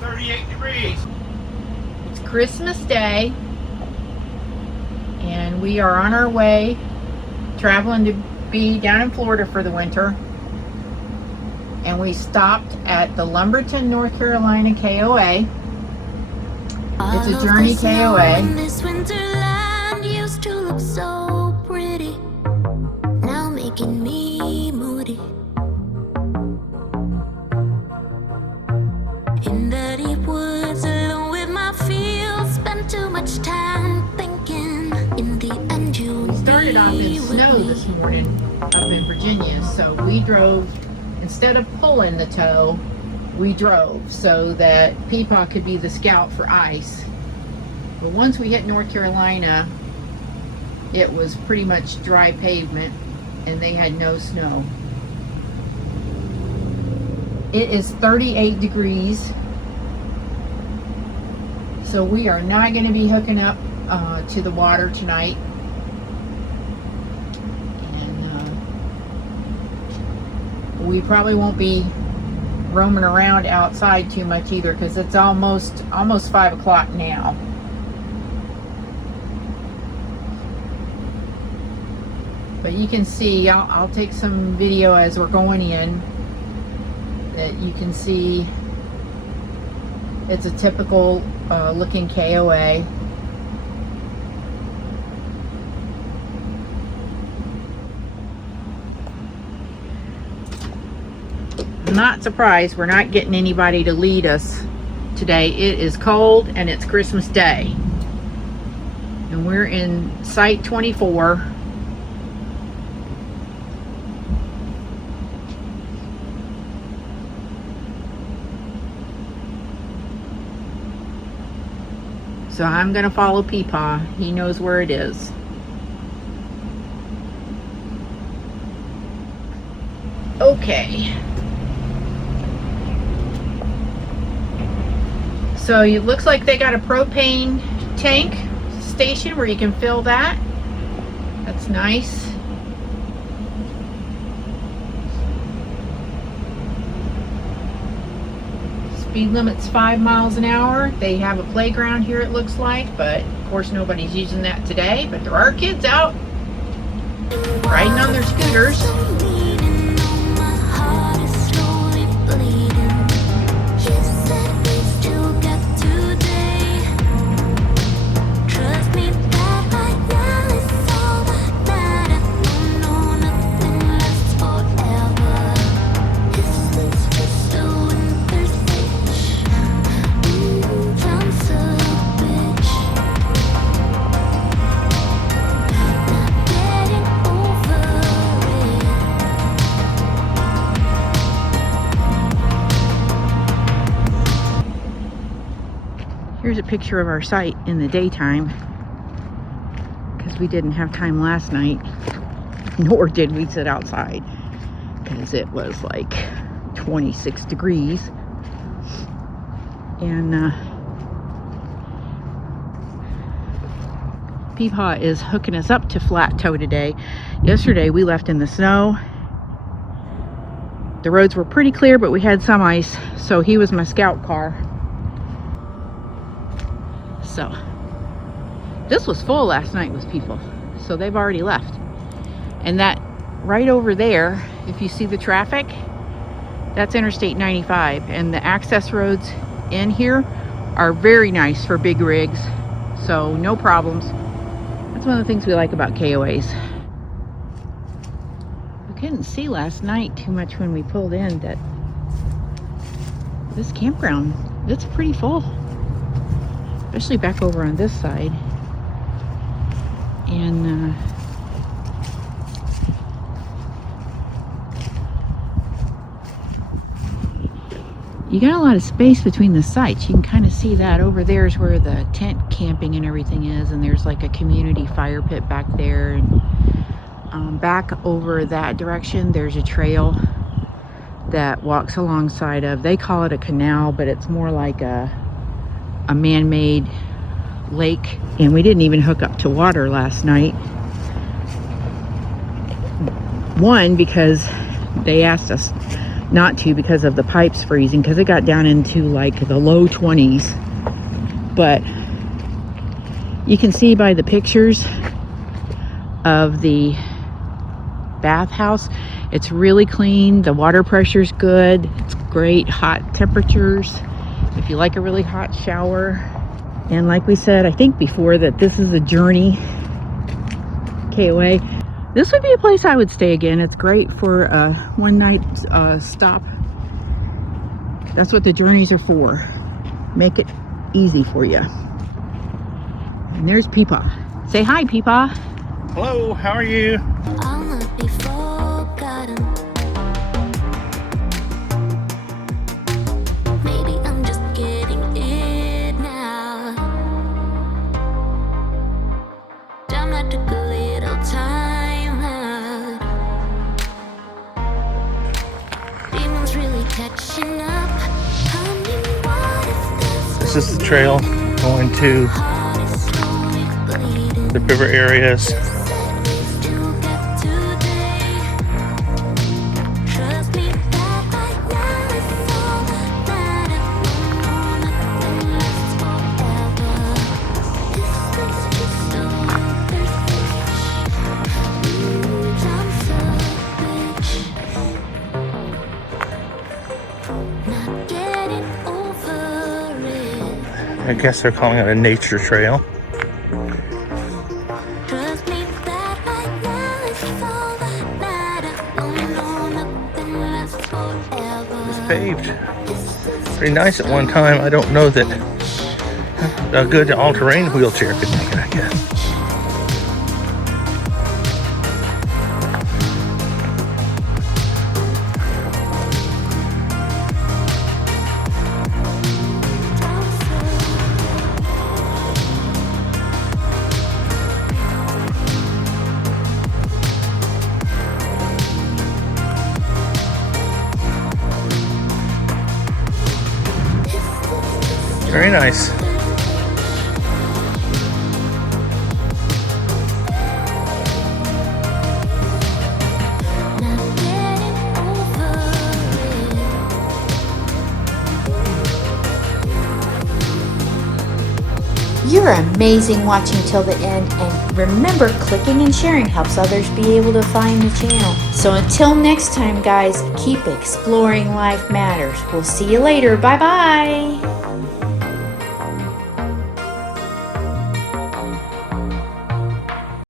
38 degrees. It's Christmas Day, and we are on our way, traveling to be down in Florida for the winter. And we stopped at the Lumberton, North Carolina KOA. It's a Journey KOA. This winterland used to look so pretty, now making me moody. In the deep woods, alone with my fields, spent too much time thinking. In the end, you Started off in snow this morning up in Virginia, so we drove, instead of pulling the tow, we drove so that Peepaw could be the scout for ice. But once we hit North Carolina, it was pretty much dry pavement and they had no snow. It is 38 degrees, so we are not going to be hooking up to the water tonight. And we probably won't be roaming around outside too much either, because it's almost 5 o'clock now. But you can see, I'll take some video as we're going in, that you can see it's a typical looking KOA. Not surprised we're not getting anybody to lead us today. It is cold and it's Christmas Day. And we're in Site 24. So I'm going to follow Peepaw. He knows where it is. Okay. So it looks like they got a propane tank station where you can fill that. That's nice. Speed limit's 5 miles an hour. They have a playground here, it looks like, but of course nobody's using that today. But there are kids out riding on their scooters. Here's a picture of our site in the daytime, because we didn't have time last night, nor did we sit outside, because it was like 26 degrees. And Peepaw is hooking us up to flat tow today. Yesterday we left in the snow. The roads were pretty clear, but we had some ice, so he was my scout car. So this was full last night with people, so they've already left. And that right over there, if you see the traffic, that's Interstate 95, and the access roads in here are very nice for big rigs, so no problems. That's one of the things we like about KOAs. We couldn't see last night too much when we pulled in that this campground, it's pretty full. Especially back over on this side. And you got a lot of space between the sites. You can kind of see that. Over there is where the tent camping and everything is, and there's like a community fire pit back there. And back over that direction there's a trail that walks alongside of, they call it a canal, but it's more like a man-made lake. And we didn't even hook up to water last night. One, because they asked us not to because of the pipes freezing, because it got down into like the low 20s. But you can see by the pictures of the bathhouse, it's really clean. The water pressure's good. It's great hot temperatures if you like a really hot shower. And like we said, I think before, that this is a Journey KOA. This would be a place I would stay again. It's great for a one night stop. That's what the Journeys are for. Make it easy for you. And there's Peepaw. Say hi, Peepaw. Hello, how are you? I'll not be forgotten. Maybe I'm just getting it now. Damn, I took a little time out. Demons really catching up. Honey, what if This is the trail going to heart is slowly bleeding? the river areas. I guess they're calling it a nature trail. It's paved. Pretty nice at one time. I don't know that a good all-terrain wheelchair could make it, I guess. Very nice. You're amazing watching till the end, and remember, clicking and sharing helps others be able to find the channel. So until next time guys, keep exploring life matters. We'll see you later. Bye bye.